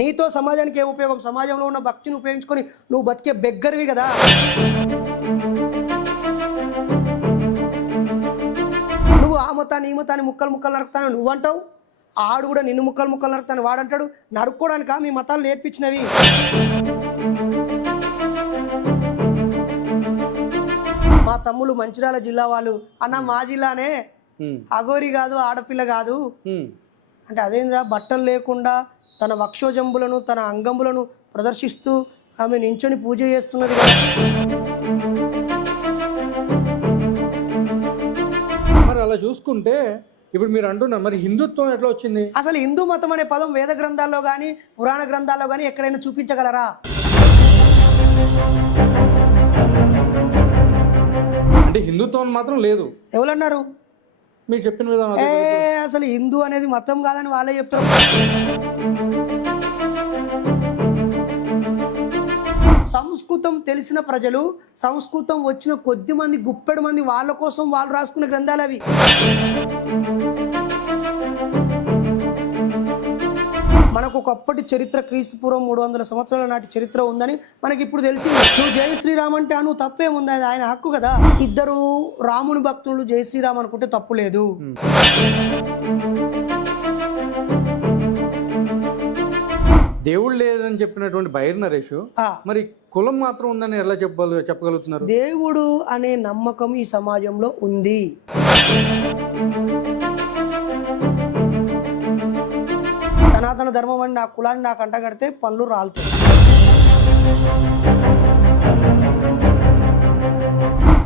నీతో సమాజానికి ఏం ఉపయోగం? సమాజంలో ఉన్న భక్తిని ఉపయోగించుకొని నువ్వు బతికే బెగ్గరివి కదా. నువ్వు ఆ మతాన్ని ఈ మతాన్ని ముక్కలు ముక్కలు నరుకుతాను నువ్వు అంటావు, ఆడు కూడా నిన్ను ముక్కలు ముక్కలు నరుకుతాను వాడంటాడు. నరుక్కోవడానికా మీ మతాలు నేర్పించినవి? మా తమ్ముళ్ళు మంచిర్యాల జిల్లా వాళ్ళు, అన్న మా జిల్లానే, అగోరి కాదు ఆడపిల్ల కాదు అంటే అదేంద్రా, బట్టలు లేకుండా తన వక్షోజంబులను తన అంగంబులను ప్రదర్శిస్తూ ఆమె నించొని పూజ చేస్తున్నది కదా. మరి అలా చూసుకుంటే ఇప్పుడు మీరు అంటున్నారు, మరి హిందుత్వం ఎట్లా వచ్చింది? అసలు హిందూ మతం అనే పదం వేద గ్రంథాల్లో కానీ పురాణ గ్రంథాల్లో కానీ ఎక్కడైనా చూపించగలరా? అంటే హిందుత్వం మాత్రం లేదు. ఎవరన్నారు? మీరు చెప్పిన విధానం. అసలు హిందూ అనేది మతం కాదని వాళ్ళే చెప్తారు. సంస్కృతం తెలిసిన ప్రజలు, సంస్కృతం వచ్చిన కొద్ది మంది, గుప్పెడు మంది, వాళ్ళ కోసం వాళ్ళు రాసుకున్న గ్రంథాలు అవి. మనకు ఒకప్పటి చరిత్ర, క్రీస్తు పూర్వం 300 సంవత్సరాల నాటి చరిత్ర ఉందని మనకి ఇప్పుడు తెలిసి. నువ్వు జై శ్రీరామ్ అంటే నువ్వు తప్పేముంది, అది ఆయన హక్కు కదా. ఇద్దరు రాముని భక్తులు జై శ్రీరామ్ అనుకుంటే తప్పు లేదు. దేవుడు లేదని చెప్పినటువంటి బైర్ నరేష్ మరి కులం మాత్రం ఉందని ఎలా చెప్పగలుగుతున్నారు? దేవుడు అనే నమ్మకం ఈ సమాజంలో ఉంది. సనాతన ధర్మం అని నా కులాన్ని నాకు అంటగడితే పనులు రాలుతాయి.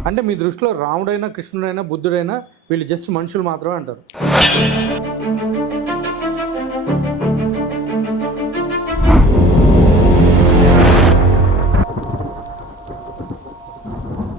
అంటే మీ దృష్టిలో రాముడైనా, కృష్ణుడైనా, బుద్ధుడైనా వీళ్ళు జస్ట్ మనుషులు మాత్రమే అంటారు?